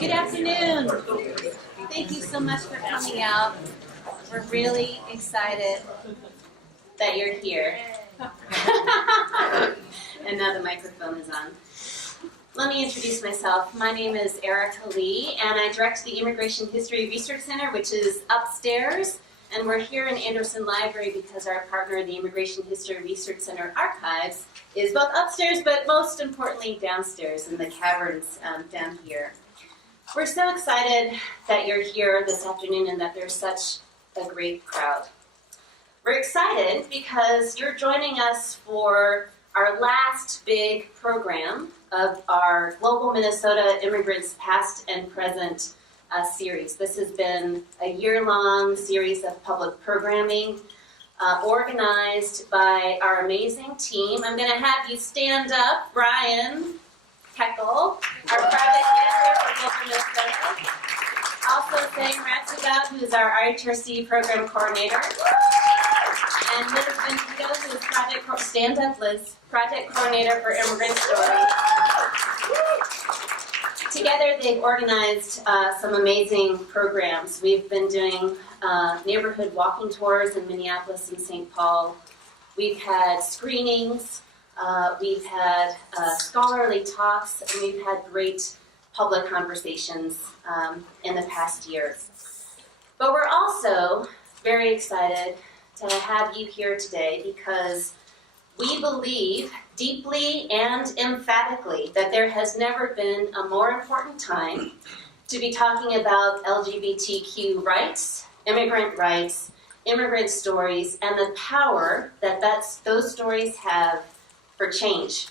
Good afternoon. Thank you so much for coming out. We're really excited that you're here. And now the microphone is on. Let me introduce myself. My name is Eithne Lee, and I direct the Immigration History Research Center, which is upstairs. And we're here in Anderson Library because our partner, the Immigration History Research Center Archives, is both upstairs, but most importantly downstairs in the caverns down here. We're so excited that you're here this afternoon and that there's such a great crowd. We're excited because you're joining us for our last big program of our Global Minnesota Immigrants Past and Present series. This has been a year-long series of public programming organized by our amazing team. I'm going to have you stand up, Brian Heckel, our project manager for Global Minnesota. Also saying Ratsuga, who is our IHRC program coordinator. And Liz Benito, who is project coordinator for Immigrant Stories. Together, they've organized some amazing programs. We've been doing neighborhood walking tours in Minneapolis and St. Paul. We've had screenings, we've had scholarly talks, and we've had great public conversations in the past year. But we're also very excited to have you here today because we believe deeply and emphatically that there has never been a more important time to be talking about LGBTQ rights, immigrant stories, and the power that those stories have for change,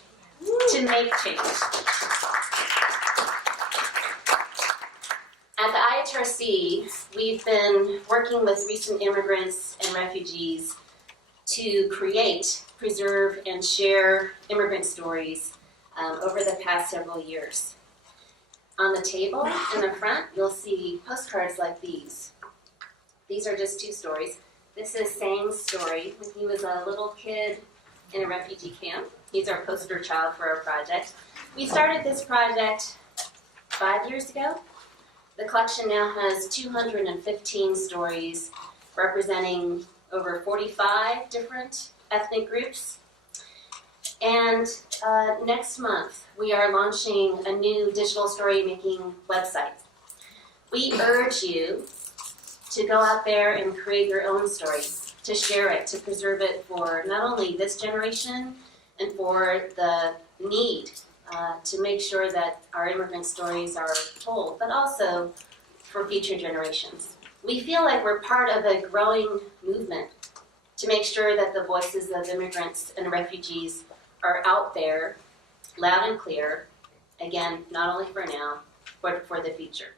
to make change. At the IHRC, we've been working with recent immigrants and refugees to create, preserve, and share immigrant stories over the past several years. On the table in the front, you'll see postcards like these. These are just two stories. This is Sang's story when he was a little kid in a refugee camp. He's our poster child for our project. We started this project 5 years ago. The collection now has 215 stories representing over 45 different ethnic groups. And next month, we are launching a new digital story-making website. We urge you to go out there and create your own story, to share it, to preserve it for not only this generation and for the need to make sure that our immigrant stories are told, but also for future generations. We feel like we're part of a growing movement to make sure that the voices of immigrants and refugees are out there, loud and clear, again, not only for now, but for the future.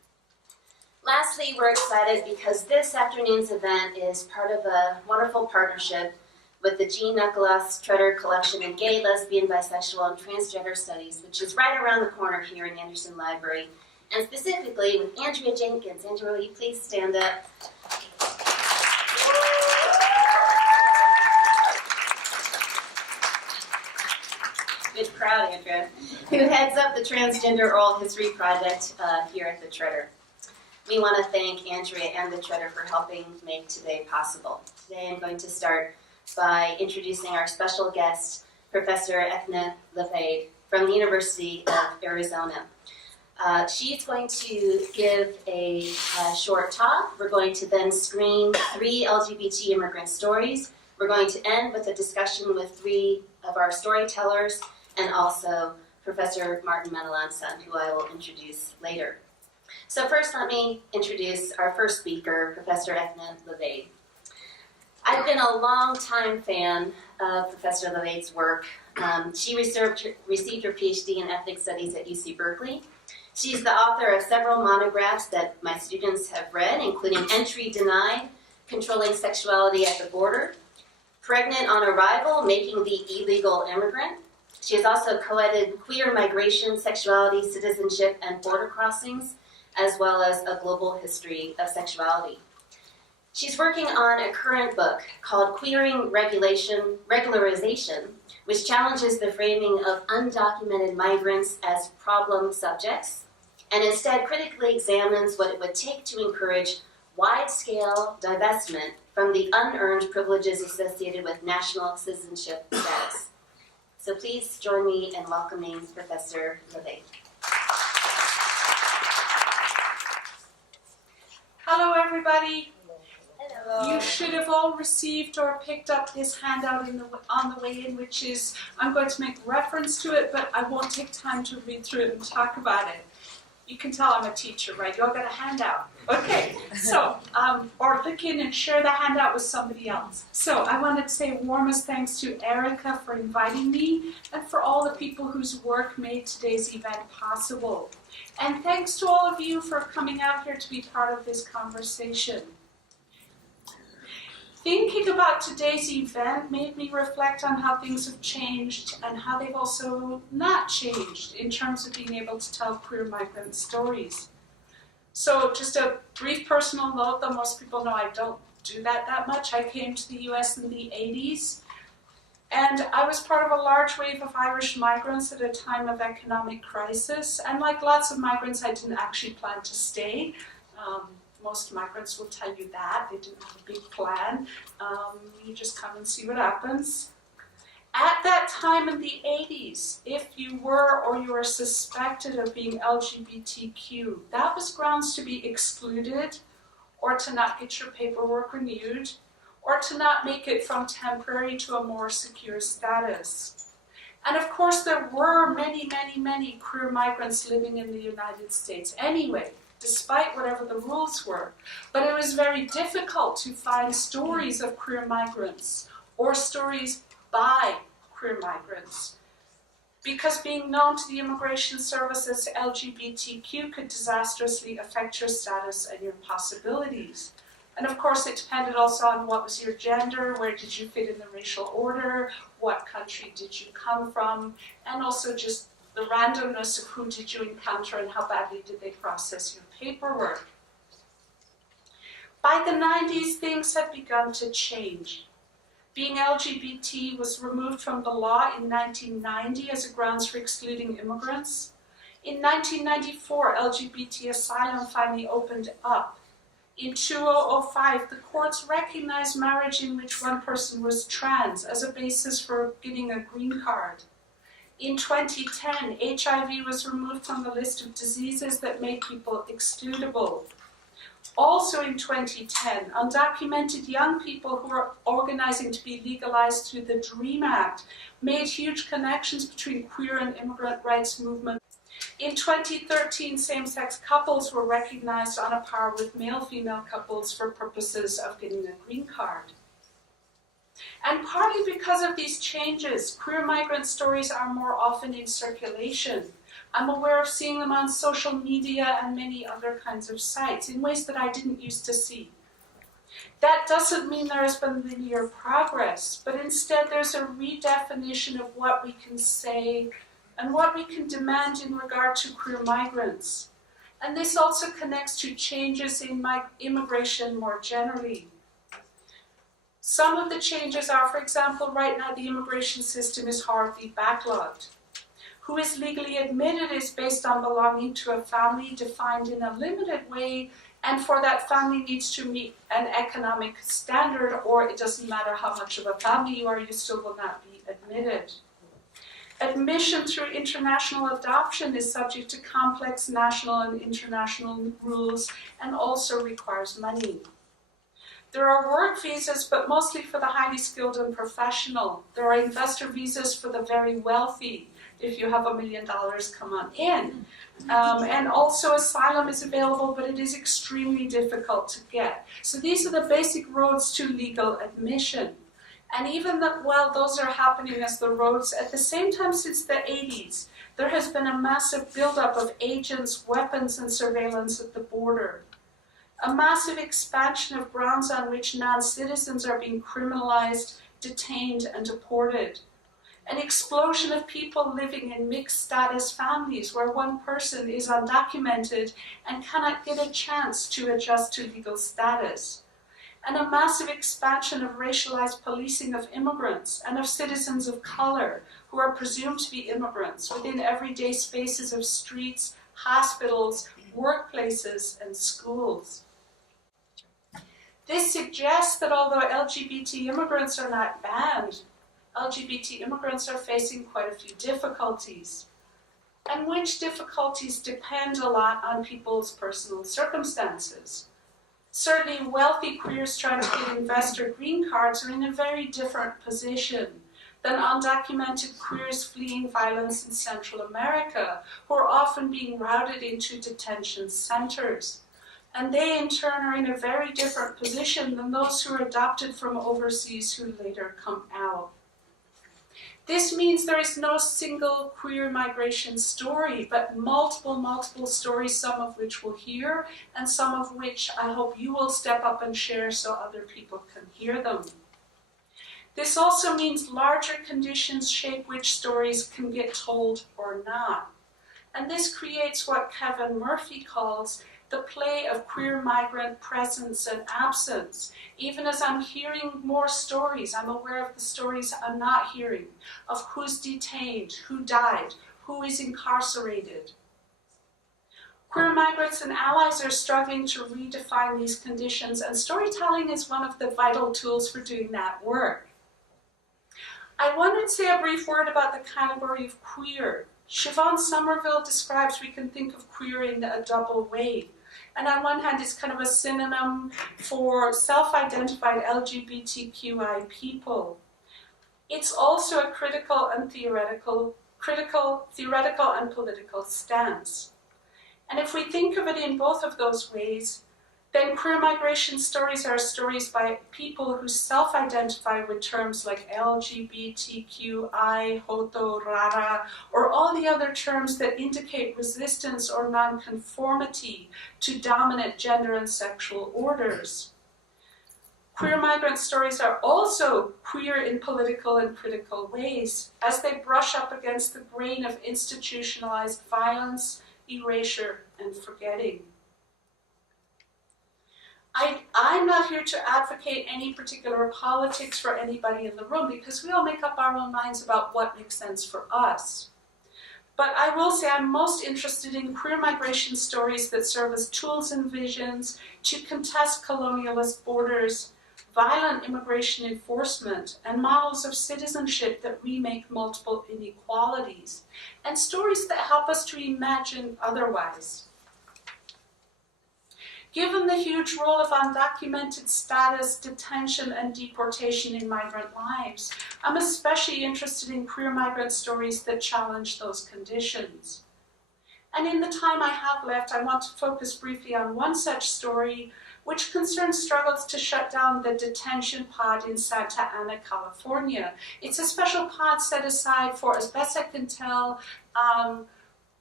Lastly, we're excited because this afternoon's event is part of a wonderful partnership with the Jean Nicholas Tretter Collection in Gay, Lesbian, Bisexual, and Transgender Studies, which is right around the corner here in Anderson Library, and specifically with Andrea Jenkins. Andrea, will you please stand up? Good crowd, Andrea, who heads up the Transgender Oral History Project here at the Tretter. We want to thank Andrea and the Tretter for helping make today possible. Today I'm going to start by introducing our special guest, Professor Eithne Luibheid from the University of Arizona. She's going to give a short talk. We're going to then screen 3 LGBT immigrant stories. We're going to end with a discussion with 3 of our storytellers and also Professor Martin Menelanson, who I will introduce later. So first, let me introduce our first speaker, Professor Eithne Luibheid. I've been a long-time fan of Professor Luibheid's work. She received her PhD in Ethnic Studies at UC Berkeley. She's the author of several monographs that my students have read, including Entry Denied, Controlling Sexuality at the Border, Pregnant on Arrival, Making the Illegal Immigrant. She has also co-edited Queer Migration, Sexuality, Citizenship, and Border Crossings, as well as A Global History of Sexuality. She's working on a current book called Queering Regularization, which challenges the framing of undocumented migrants as problem subjects and instead critically examines what it would take to encourage wide-scale divestment from the unearned privileges associated with national citizenship status. So please join me in welcoming Professor Luibheid. Hello, everybody. Hello. You should have all received or picked up this handout on the way in, which is, I'm going to make reference to it, but I won't take time to read through it and talk about it. You can tell I'm a teacher, right? You all got a handout. Okay, so, or look in and share the handout with somebody else. So I wanted to say warmest thanks to Erica for inviting me and for all the people whose work made today's event possible. And thanks to all of you for coming out here to be part of this conversation. Thinking about today's event made me reflect on how things have changed and how they've also not changed in terms of being able to tell queer migrant stories. So just a brief personal note, though most people know I don't do that much. I came to the US in the 80s, and I was part of a large wave of Irish migrants at a time of economic crisis. And like lots of migrants, I didn't actually plan to stay. Most migrants will tell you that. They didn't have a big plan. You just come and see what happens. At that time in the 80s, if you were or you were suspected of being LGBTQ, that was grounds to be excluded, or to not get your paperwork renewed, or to not make it from temporary to a more secure status. And of course, there were many queer migrants living in the United States anyway, despite whatever the rules were. But it was very difficult to find stories of queer migrants or stories by queer migrants, because being known to the Immigration Service as LGBTQ could disastrously affect your status and your possibilities. And of course, it depended also on what was your gender, where did you fit in the racial order, what country did you come from, and also just the randomness of who did you encounter and how badly did they process your paperwork. By the 90s, things had begun to change. Being LGBT was removed from the law in 1990 as a grounds for excluding immigrants. In 1994, LGBT asylum finally opened up. In 2005, the courts recognized marriage in which one person was trans as a basis for getting a green card. In 2010, HIV was removed from the list of diseases that make people excludable. Also in 2010, undocumented young people who are organizing to be legalized through the DREAM Act made huge connections between queer and immigrant rights movements. In 2013, same-sex couples were recognized on a par with male-female couples for purposes of getting a green card. And partly because of these changes, queer migrant stories are more often in circulation. I'm aware of seeing them on social media and many other kinds of sites in ways that I didn't used to see. That doesn't mean there has been linear progress, but instead there's a redefinition of what we can say and what we can demand in regard to queer migrants. And this also connects to changes in immigration more generally. Some of the changes are, for example, right now the immigration system is horribly backlogged. Who is legally admitted is based on belonging to a family defined in a limited way, and for that family needs to meet an economic standard, or it doesn't matter how much of a family you are, you still will not be admitted. Admission through international adoption is subject to complex national and international rules and also requires money. There are work visas, but mostly for the highly skilled and professional. There are investor visas for the very wealthy. If you have $1 million, come on in. And also asylum is available, but it is extremely difficult to get. So these are the basic roads to legal admission. And even while those are happening as the roads, at the same time since the 80s, there has been a massive buildup of agents, weapons, and surveillance at the border. A massive expansion of grounds on which non-citizens are being criminalized, detained, and deported. An explosion of people living in mixed status families where one person is undocumented and cannot get a chance to adjust to legal status. And a massive expansion of racialized policing of immigrants and of citizens of color who are presumed to be immigrants within everyday spaces of streets, hospitals, workplaces, and schools. This suggests that although LGBT immigrants are not banned, LGBT immigrants are facing quite a few difficulties, and which difficulties depend a lot on people's personal circumstances. Certainly, wealthy queers trying to get investor green cards are in a very different position than undocumented queers fleeing violence in Central America, who are often being routed into detention centers. And they, in turn, are in a very different position than those who are adopted from overseas who later come out. This means there is no single queer migration story, but multiple stories, some of which we'll hear, and some of which I hope you will step up and share so other people can hear them. This also means larger conditions shape which stories can get told or not. And this creates what Kevin Murphy calls the play of queer migrant presence and absence. Even as I'm hearing more stories, I'm aware of the stories I'm not hearing, of who's detained, who died, who is incarcerated. Queer migrants and allies are struggling to redefine these conditions, and storytelling is one of the vital tools for doing that work. I wanted to say a brief word about the category of queer. Siobhan Somerville describes we can think of queer in a double way. And on one hand, it's kind of a synonym for self-identified LGBTQI people. It's also a critical and theoretical and political stance. And if we think of it in both of those ways, then queer migration stories are stories by people who self-identify with terms like LGBTQI, Hoto, Rara, or all the other terms that indicate resistance or nonconformity to dominant gender and sexual orders. Queer migrant stories are also queer in political and critical ways, as they brush up against the grain of institutionalized violence, erasure, and forgetting. I'm not here to advocate any particular politics for anybody in the room, because we all make up our own minds about what makes sense for us. But I will say I'm most interested in queer migration stories that serve as tools and visions to contest colonialist borders, violent immigration enforcement, and models of citizenship that remake multiple inequalities, and stories that help us to imagine otherwise. Given the huge role of undocumented status, detention, and deportation in migrant lives, I'm especially interested in queer migrant stories that challenge those conditions. And in the time I have left, I want to focus briefly on one such story, which concerns struggles to shut down the detention pod in Santa Ana, California. It's a special pod set aside for, as best I can tell,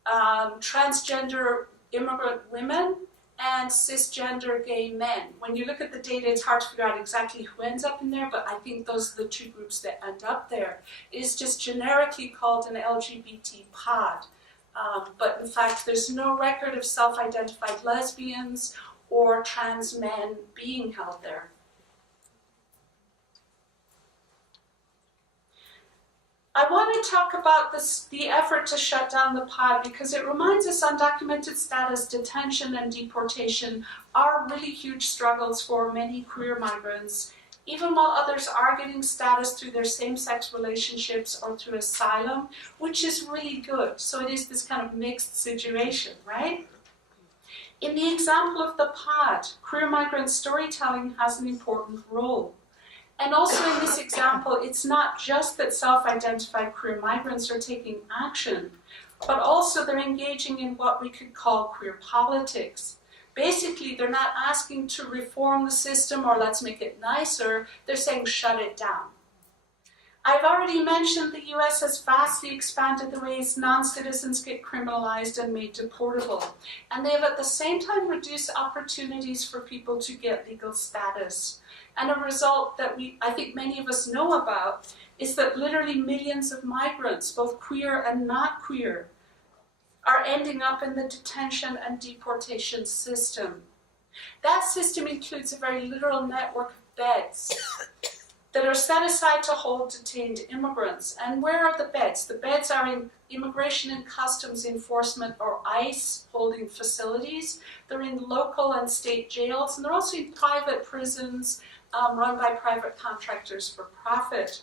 transgender immigrant women and cisgender gay men. When you look at the data, it's hard to figure out exactly who ends up in there, but I think those are the two groups that end up there. It is just generically called an LGBT pod. But in fact, there's no record of self-identified lesbians or trans men being held there. I want to talk about the effort to shut down the pod because it reminds us undocumented status, detention, and deportation are really huge struggles for many queer migrants, even while others are getting status through their same-sex relationships or through asylum, which is really good. So it is this kind of mixed situation, right? In the example of the pod, queer migrant storytelling has an important role. And also in this example, it's not just that self-identified queer migrants are taking action, but also they're engaging in what we could call queer politics. Basically, they're not asking to reform the system or let's make it nicer, they're saying shut it down. I've already mentioned the US has vastly expanded the ways non-citizens get criminalized and made deportable. And they have at the same time reduced opportunities for people to get legal status. And a result that I think many of us know about is that literally millions of migrants, both queer and not queer, are ending up in the detention and deportation system. That system includes a very literal network of beds. that are set aside to hold detained immigrants. And where are the beds? The beds are in Immigration and Customs Enforcement, or ICE, holding facilities. They're in local and state jails, and they're also in private prisons run by private contractors for profit.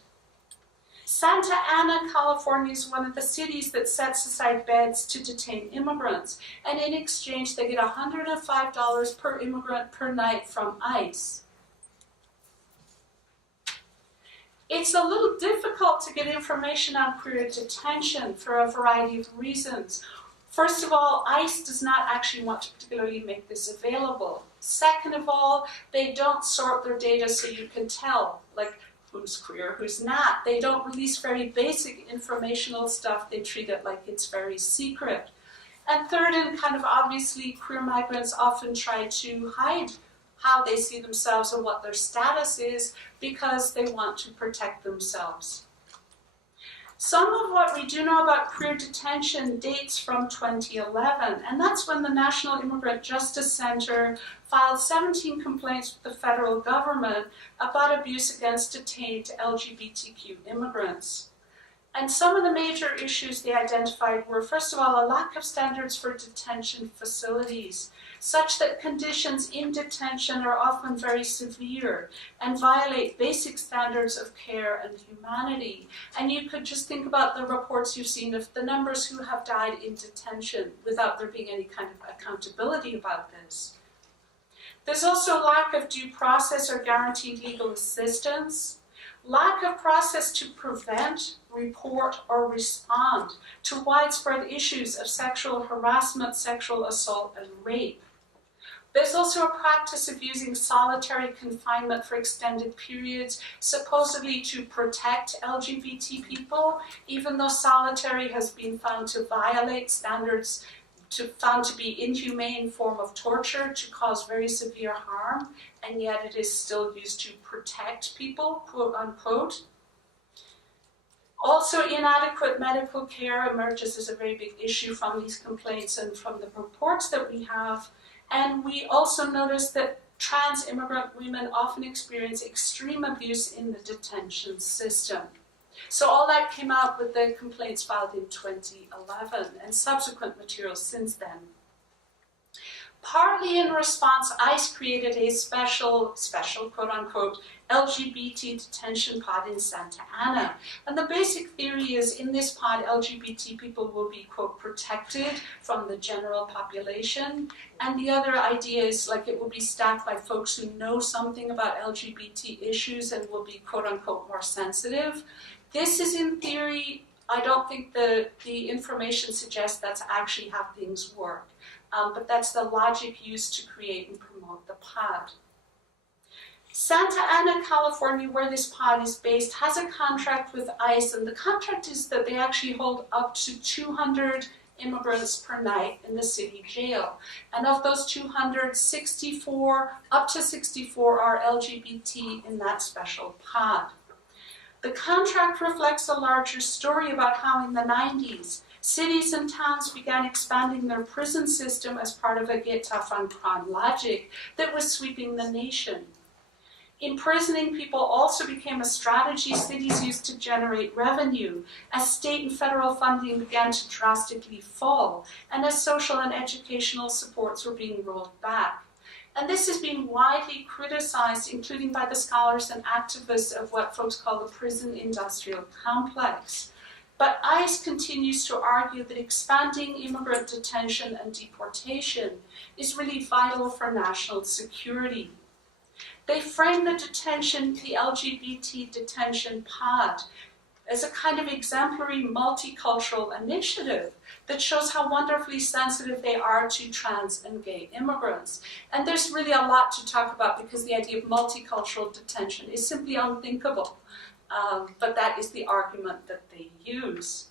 Santa Ana, California is one of the cities that sets aside beds to detain immigrants, and in exchange they get $105 per immigrant per night from ICE. It's a little difficult to get information on queer detention for a variety of reasons. First of all, ICE does not actually want to particularly make this available. Second of all, they don't sort their data so you can tell, like, who's queer, who's not. They don't release very basic informational stuff. They treat it like it's very secret. And third, and kind of obviously, queer migrants often try to hide how they see themselves and what their status is because they want to protect themselves. Some of what we do know about queer detention dates from 2011, and that's when the National Immigrant Justice Center filed 17 complaints with the federal government about abuse against detained LGBTQ immigrants. And some of the major issues they identified were, first of all, a lack of standards for detention facilities, such that conditions in detention are often very severe and violate basic standards of care and humanity. And you could just think about the reports you've seen of the numbers who have died in detention without there being any kind of accountability about this. There's also lack of due process or guaranteed legal assistance, lack of process to prevent, report, or respond to widespread issues of sexual harassment, sexual assault, and rape. There's also a practice of using solitary confinement for extended periods, supposedly to protect LGBT people, even though solitary has been found to violate standards, found to be inhumane form of torture, to cause very severe harm, and yet it is still used to protect people, quote unquote. Also, inadequate medical care emerges as a very big issue from these complaints and from the reports that we have. And we also notice that trans immigrant women often experience extreme abuse in the detention system. So all that came out with the complaints filed in 2011 and subsequent materials since then. Partly in response, ICE created a special quote-unquote LGBT detention pod in Santa Ana. And the basic theory is in this pod, LGBT people will be, quote, protected from the general population. And the other idea is like it will be staffed by folks who know something about LGBT issues and will be, quote-unquote, more sensitive. This is in theory. I don't think the information suggests that's actually how things work. But that's the logic used to create and promote the pod. Santa Ana, California, where this pod is based, has a contract with ICE, and the contract is that they actually hold up to 200 immigrants per night in the city jail. And of those 200, up to 64 are LGBT in that special pod. The contract reflects a larger story about how in the 90s, cities and towns began expanding their prison system as part of a get tough on crime logic that was sweeping the nation. Imprisoning people also became a strategy cities used to generate revenue as state and federal funding began to drastically fall and as social and educational supports were being rolled back. And this has been widely criticized, including by the scholars and activists of what folks call the prison industrial complex. But ICE continues to argue that expanding immigrant detention and deportation is really vital for national security. They frame the LGBT detention pod as a kind of exemplary multicultural initiative that shows how wonderfully sensitive they are to trans and gay immigrants. And there's really a lot to talk about because the idea of multicultural detention is simply unthinkable. But that is the argument that they use.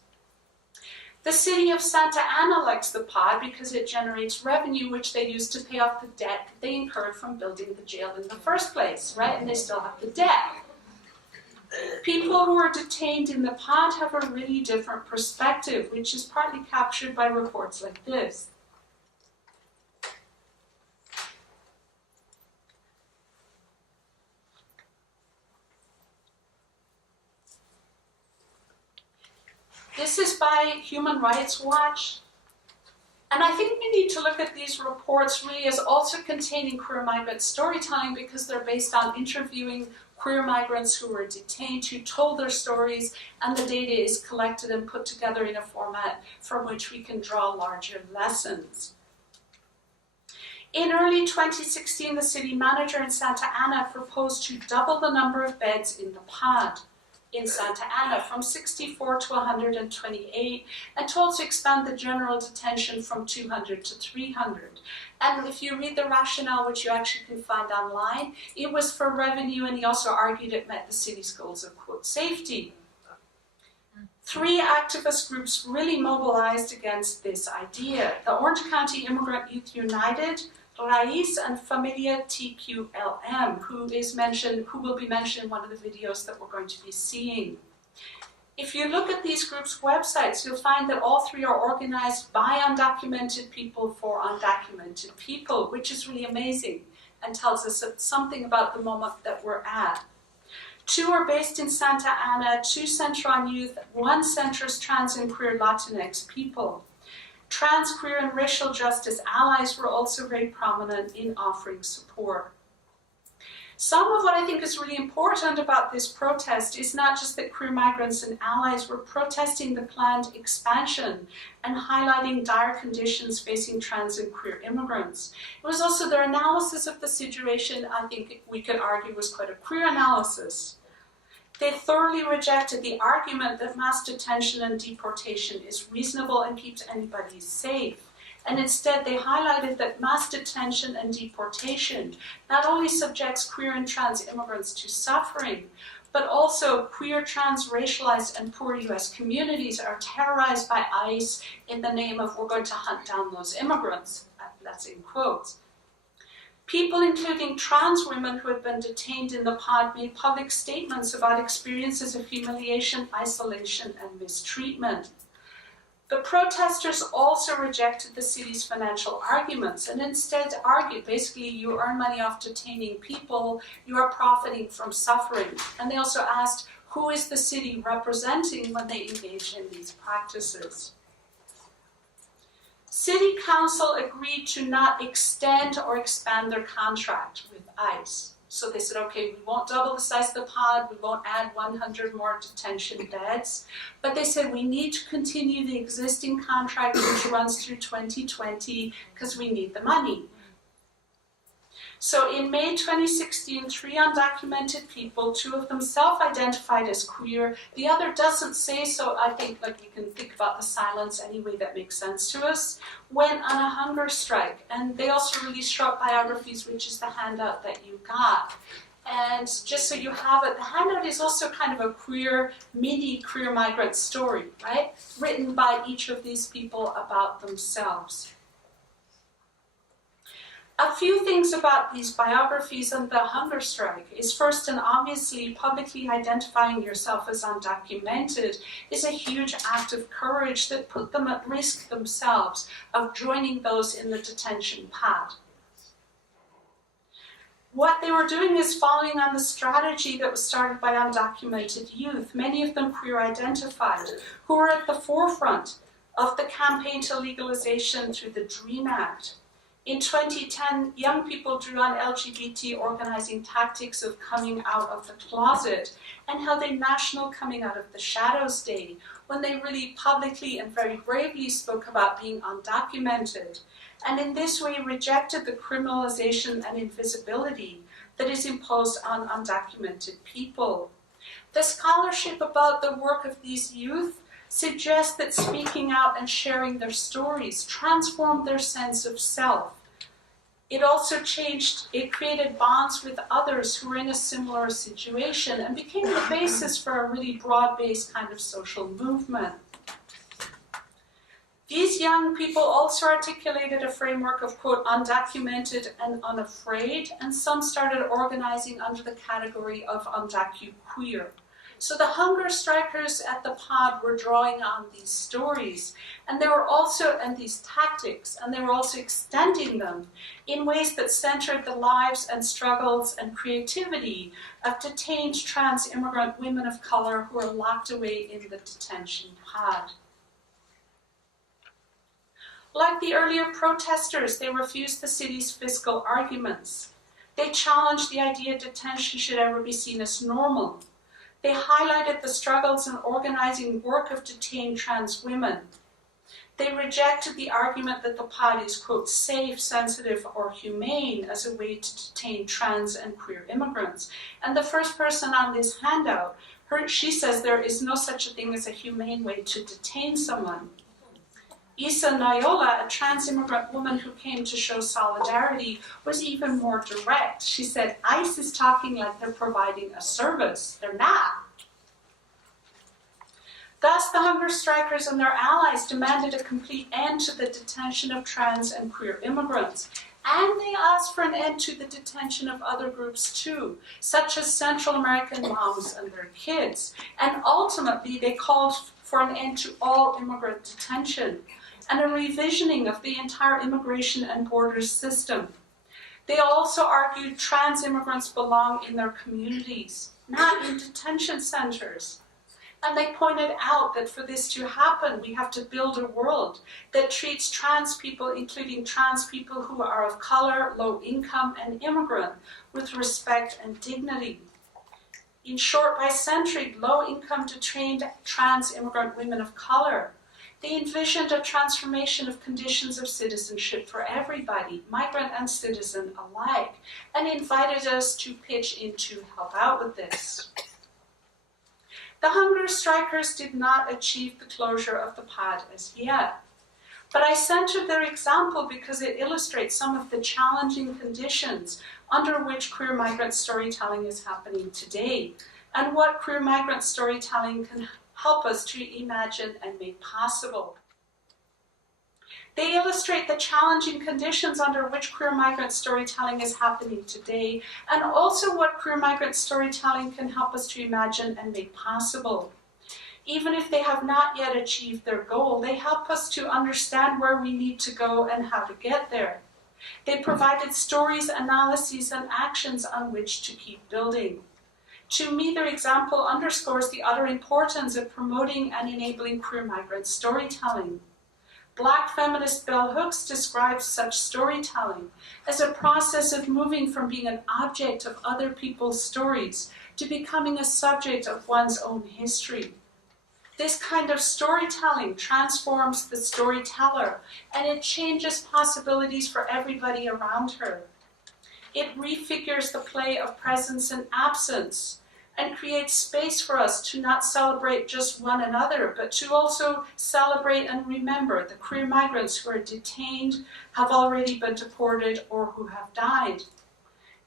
The city of Santa Ana likes the pod because it generates revenue which they use to pay off the debt that they incurred from building the jail in the first place, right? And they still have the debt. People who are detained in the pod have a really different perspective, which is partly captured by reports like this. This is by Human Rights Watch. And I think we need to look at these reports really as also containing queer migrant storytelling, because they're based on interviewing queer migrants who were detained, who told their stories, and the data is collected and put together in a format from which we can draw larger lessons. In early 2016, the city manager in Santa Ana proposed to double the number of beds in the pod in Santa Ana from 64 to 128, and to also expand the general detention from 200 to 300. And if you read the rationale, which you actually can find online, it was for revenue, and he also argued it met the city's goals of, quote, safety. 3 activist groups really mobilized against this idea: the Orange County Immigrant Youth United, RAIZ, and Familia TQLM, who will be mentioned in one of the videos that we're going to be seeing. If you look at these groups' websites, you'll find that all 3 are organized by undocumented people for undocumented people, which is really amazing and tells us something about the moment that we're at. 2 are based in Santa Ana, 2 center on youth, 1 centers trans and queer Latinx people. Trans, queer, and racial justice allies were also very prominent in offering support. Some of what I think is really important about this protest is not just that queer migrants and allies were protesting the planned expansion and highlighting dire conditions facing trans and queer immigrants. It was also their analysis of the situation, I think we could argue, was quite a queer analysis. They thoroughly rejected the argument that mass detention and deportation is reasonable and keeps anybody safe. And instead, they highlighted that mass detention and deportation not only subjects queer and trans immigrants to suffering, but also queer, trans, racialized, and poor US communities are terrorized by ICE in the name of "we're going to hunt down those immigrants." That's in quotes. People, including trans women who had been detained in the pod, made public statements about experiences of humiliation, isolation, and mistreatment. The protesters also rejected the city's financial arguments and instead argued, basically, you earn money off detaining people, you are profiting from suffering. And they also asked, who is the city representing when they engage in these practices? City Council agreed to not extend or expand their contract with ICE. So they said, okay, we won't double the size of the pod, we won't add 100 more detention beds, but they said we need to continue the existing contract which runs through 2020 because we need the money. So in May 2016, 3 undocumented people, 2 of them self-identified as queer, the other doesn't say so, I think we can think about the silence any way that makes sense to us, went on a hunger strike. And they also released short biographies, which is the handout that you got. And just so you have it, the handout is also kind of a mini queer migrant story, right? Written by each of these people about themselves. A few things about these biographies and the hunger strike is first, and obviously publicly identifying yourself as undocumented is a huge act of courage that put them at risk themselves of joining those in the detention pod. What they were doing is following on the strategy that was started by undocumented youth, many of them queer identified, who were at the forefront of the campaign to legalization through the DREAM Act. In 2010, young people drew on LGBT organizing tactics of coming out of the closet and held a national Coming Out of the Shadows Day when they really publicly and very bravely spoke about being undocumented, and in this way rejected the criminalization and invisibility that is imposed on undocumented people. The scholarship about the work of these youth suggests that speaking out and sharing their stories transformed their sense of self. It also created bonds with others who were in a similar situation and became the basis for a really broad-based kind of social movement. These young people also articulated a framework of, quote, undocumented and unafraid, and some started organizing under the category of undocu-queer. So the hunger strikers at the pod were drawing on these stories, and these tactics, and they were also extending them in ways that centered the lives and struggles and creativity of detained trans immigrant women of color who are locked away in the detention pod. Like the earlier protesters, they refused the city's fiscal arguments. They challenged the idea detention should ever be seen as normal. They highlighted the struggles and organizing work of detained trans women. They rejected the argument that the pod is, quote, safe, sensitive, or humane as a way to detain trans and queer immigrants. And the first person on this handout, she says there is no such a thing as a humane way to detain someone. Isa Nayola, a trans immigrant woman who came to show solidarity, was even more direct. She said, ICE is talking like they're providing a service. They're not. Thus, the hunger strikers and their allies demanded a complete end to the detention of trans and queer immigrants. And they asked for an end to the detention of other groups too, such as Central American moms and their kids. And ultimately, they called for an end to all immigrant detention and a revisioning of the entire immigration and borders system. They also argued trans immigrants belong in their communities, not in detention centers. And they pointed out that for this to happen, we have to build a world that treats trans people, including trans people who are of color, low income, and immigrant, with respect and dignity. In short, by centering low-income detained trans immigrant women of color, they envisioned a transformation of conditions of citizenship for everybody, migrant and citizen alike, and invited us to pitch in to help out with this. The hunger strikers did not achieve the closure of the pod as yet, but I centered their example because it illustrates some of the challenging conditions under which queer migrant storytelling is happening today, and what queer migrant storytelling can help us to imagine and make possible. They illustrate the challenging conditions under which queer migrant storytelling is happening today, and also what queer migrant storytelling can help us to imagine and make possible. Even if they have not yet achieved their goal, they help us to understand where we need to go and how to get there. They provided stories, analyses, and actions on which to keep building. To me, their example underscores the utter importance of promoting and enabling queer migrant storytelling. Black feminist bell hooks describes such storytelling as a process of moving from being an object of other people's stories to becoming a subject of one's own history. This kind of storytelling transforms the storyteller, and it changes possibilities for everybody around her. It refigures the play of presence and absence, and creates space for us to not celebrate just one another, but to also celebrate and remember the queer migrants who are detained, have already been deported, or who have died.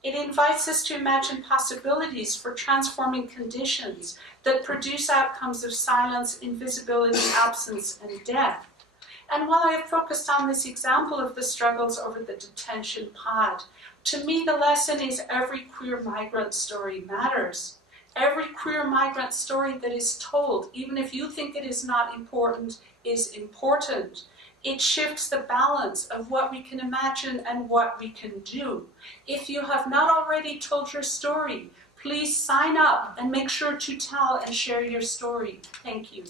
It invites us to imagine possibilities for transforming conditions that produce outcomes of silence, invisibility, absence, and death. And while I have focused on this example of the struggles over the detention pod, to me the lesson is every queer migrant story matters. Every queer migrant story that is told, even if you think it is not important, is important. It shifts the balance of what we can imagine and what we can do. If you have not already told your story, please sign up and make sure to tell and share your story. Thank you.